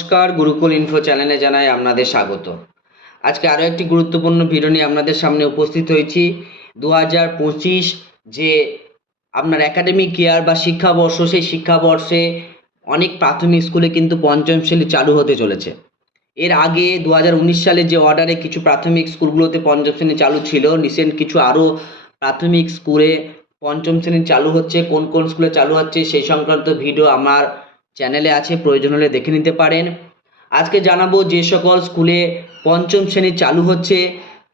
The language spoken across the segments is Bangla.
নমস্কার গুরুকুল ইনফো চ্যানেলে জানাই আপনাদের স্বাগত। আজকে আরও একটি গুরুত্বপূর্ণ ভিডিও নিয়ে আপনাদের সামনে উপস্থিত হয়েছি। দু হাজার পঁচিশ যে আপনার একাডেমিক ইয়ার বা শিক্ষাবর্ষ, সেই শিক্ষাবর্ষে অনেক প্রাথমিক স্কুলে কিন্তু পঞ্চম শ্রেণি চালু হতে চলেছে। এর আগে দু হাজার উনিশ সালে যে অর্ডারে কিছু প্রাথমিক স্কুলগুলোতে পঞ্চম শ্রেণি চালু ছিল রিসেন্ট কিছু আরও প্রাথমিক স্কুলে পঞ্চম শ্রেণি চালু হচ্ছে, কোন কোন স্কুলে চালু হচ্ছে সেই সংক্রান্ত ভিডিও আমার চ্যানেলে আছে, প্রয়োজন হলে দেখে নিতে পারেন। আজকে জানাব যে সকল স্কুলে পঞ্চম শ্রেণি চালু হচ্ছে,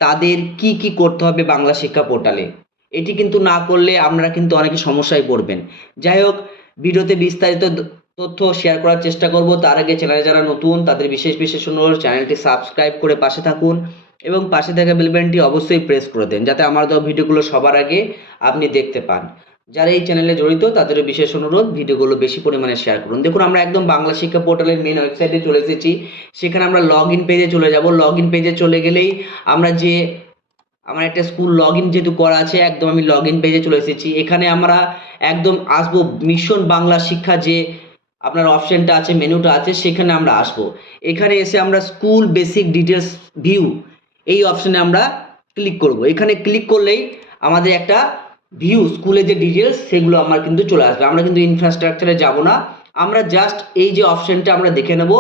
তাদের কি কি করতে হবে বাংলা শিক্ষা পোর্টালে। এটি কিন্তু না করলে আমরা কিন্তু অনেকে সমস্যায় পড়বেন। যাই হোক, ভিডিওতে বিস্তারিত তথ্য শেয়ার করার চেষ্টা করব। তার আগে চ্যানেলে যারা নতুন, তাদের বিশেষ বিশেষ অনুরোধ চ্যানেলটি সাবস্ক্রাইব করে পাশে থাকুন এবং পাশে থাকা বেল বাটনটি অবশ্যই প্রেস করে দেন, যাতে আমার দেওয়া ভিডিওগুলো সবার আগে আপনি দেখতে পান। যারা এই চ্যানেলে জড়িত, তাদেরও বিশেষ অনুরোধ, ভিডিওগুলো বেশি পরিমাণে শেয়ার করুন। দেখুন, আমরা একদম বাংলা শিক্ষা পোর্টালের মেন ওয়েবসাইটে চলে এসেছি। সেখানে আমরা লগ ইন পেজে চলে যাব। লগ ইন পেজে চলে গেলেই আমরা যে, আমার একটা স্কুল লগ ইন যেহেতু করা আছে, একদম আমি লগ ইন পেজে চলে এসেছি। এখানে আমরা একদম আসব। মিশন বাংলা শিক্ষা যে আপনার অপশনটা আছে মেনুটা আছে, সেখানে আমরা আসব। এখানে এসে আমরা স্কুল বেসিক ডিটেলস ভিউ এই অপশানে আমরা ক্লিক করব। এখানে ক্লিক করলেই আমাদের একটা ভিউ স্কুলে যে ডিটেলস সেগুলো আমার কিন্তু চলে আসবে। আমরা কিন্তু ইনফ্রাস্ট্রাকচারে যাব না। আমরা জাস্ট এই যে অপশনটা আমরা দেখে নেব।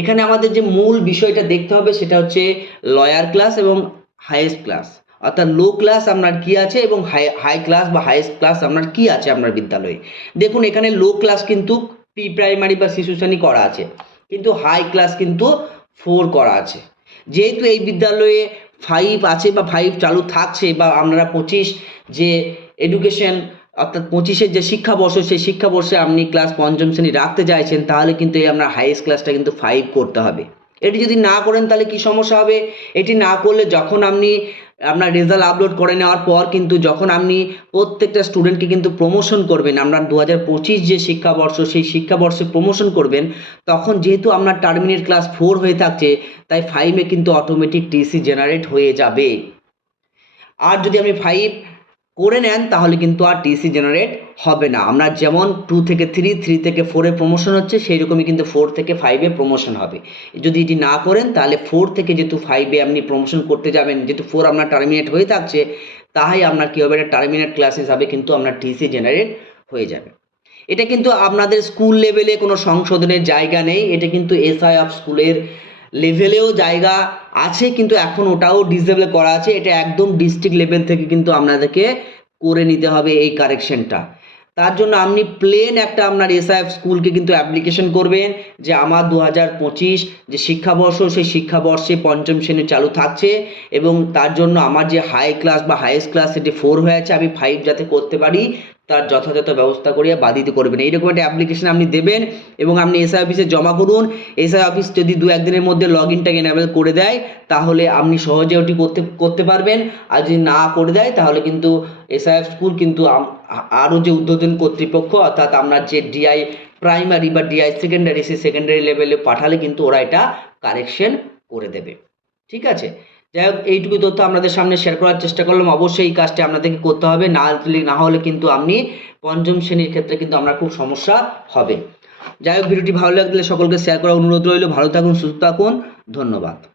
এখানে আমাদের যে মূল বিষয়টা দেখতে হবে, সেটা হচ্ছে লয়ার ক্লাস এবং হাইয়েস্ট ক্লাস অর্থাৎ লো ক্লাস আপনার কি আছে এবং হাই হাই ক্লাস বা হাইয়েস্ট ক্লাস আপনার কি আছে আপনার বিদ্যালয়ে? দেখুন, এখানে লো ক্লাস কিন্তু প্রি প্রাইমারি বা শিশু শ্রেণি করা আছে। কিন্তু হাই ক্লাস কিন্তু ফোর করা আছে। যেহেতু এই বিদ্যালয়ে ফাইভ আছে বা ফাইভ চালু থাকছে বা আপনারা পঁচিশ যে এডুকেশন অর্থাৎ পঁচিশের যে শিক্ষাবর্ষ, সেই শিক্ষাবর্ষে আপনি ক্লাস পঞ্চম শ্রেণি রাখতে চাইছেন, তাহলে কিন্তু এই আপনার হাইয়েস্ট ক্লাসটা কিন্তু ফাইভ করতে হবে। এটি যদি না করেন তাহলে কি সমস্যা হবে? এটি না করলে যখন আপনি, আপনার রেজাল্ট আপলোড করে নেওয়ার পর কিন্তু যখন আপনি প্রত্যেকটা স্টুডেন্টকে কিন্তু প্রমোশন করবেন আপনার দু হাজার পঁচিশ যে শিক্ষাবর্ষ, সেই শিক্ষাবর্ষে প্রমোশন করবেন, তখন যেহেতু আপনার টার্মিনেট ক্লাস ফোর হয়ে থাকছে, তাই ফাইভে কিন্তু অটোমেটিক টিসি জেনারেট হয়ে যাবে। আর যদি আপনি ফাইভ করে নেন, তাহলে কিন্তু আর টিসি জেনারেট হবে না। আমরা যেমন টু থেকে থ্রি থ্রি থেকে ফোরে প্রমোশন হচ্ছে সেই রকমই কিন্তু ফোর থেকে ফাইভে প্রমোশন হবে। যদি এটি না করেন, তাহলে ফোর থেকে যেহেতু ফাইভে আপনি প্রমোশন করতে যাবেন, যেহেতু ফোর আপনার টার্মিনেট হয়ে থাকছে, তাই আপনার কী হবে? টার্মিনেট ক্লাস হিসাবে কিন্তু আপনার টিসি জেনারেট হয়ে যাবে। এটা কিন্তু আপনাদের স্কুল লেভেলে কোনো সংশোধনের জায়গা নেই, এটা কিন্তু এসআই অফ স্কুলের লেভেলেও জায়গা আছে, কিন্তু এখন ওটাও ডিসেবল করা আছে। এটা একদম ডিস্ট্রিক্ট লেভেল থেকে কিন্তু আপনাদেরকে করে নিতে হবে এই কারেকশনটা তার জন্য আপনি প্লেন একটা আপনার এসআইএফ স্কুলকে কিন্তু অ্যাপ্লিকেশন করবেন যে আমার দু হাজার পঁচিশ যে শিক্ষাবর্ষ, সেই শিক্ষাবর্ষে পঞ্চম শ্রেণি চালু থাকছে এবং তার জন্য আমার যে হাই ক্লাস বা হাইয়েস্ট ক্লাস সেটি ফোর হয়ে আছে, আমি ফাইভ যাতে করতে পারি তার যথাযথ ব্যবস্থা করিয়ে বাধিত করবেন। এইরকম একটা অ্যাপ্লিকেশন আপনি দেবেন এবং আপনি এসআই অফিসে জমা করুন। এসআই অফিস যদি দু একদিনের মধ্যে লগ ইনটাকে এনাবেল করে দেয়, তাহলে আপনি সহজে ওটি করতে করতে পারবেন। আর যদি না করে দেয়, তাহলে কিন্তু এসআইএফ স্কুল কিন্তু আরও যে উদ্বোধন কর্তৃপক্ষ, অর্থাৎ আপনার যে ডিআই প্রাইমারি বা ডিআই সেকেন্ডারি সে সেকেন্ডারি লেভেলে পাঠালে কিন্তু ওরা এটা কারেকশন করে দেবে। ঠিক আছে? যাই হোক, এইটুকু তথ্য আপনাদের সামনে শেয়ার করার চেষ্টা করলাম। অবশ্যই এই কাজটি আপনাদেরকে করতে হবে। না না হলে কিন্তু আপনি পঞ্চম শ্রেণির ক্ষেত্রে কিন্তু আমরা খুব সমস্যা হবে। যাই হোক, ভিডিওটি ভালো লাগলে সকলকে শেয়ার করার অনুরোধ রইল। ভালো থাকুন, সুস্থ থাকুন। ধন্যবাদ।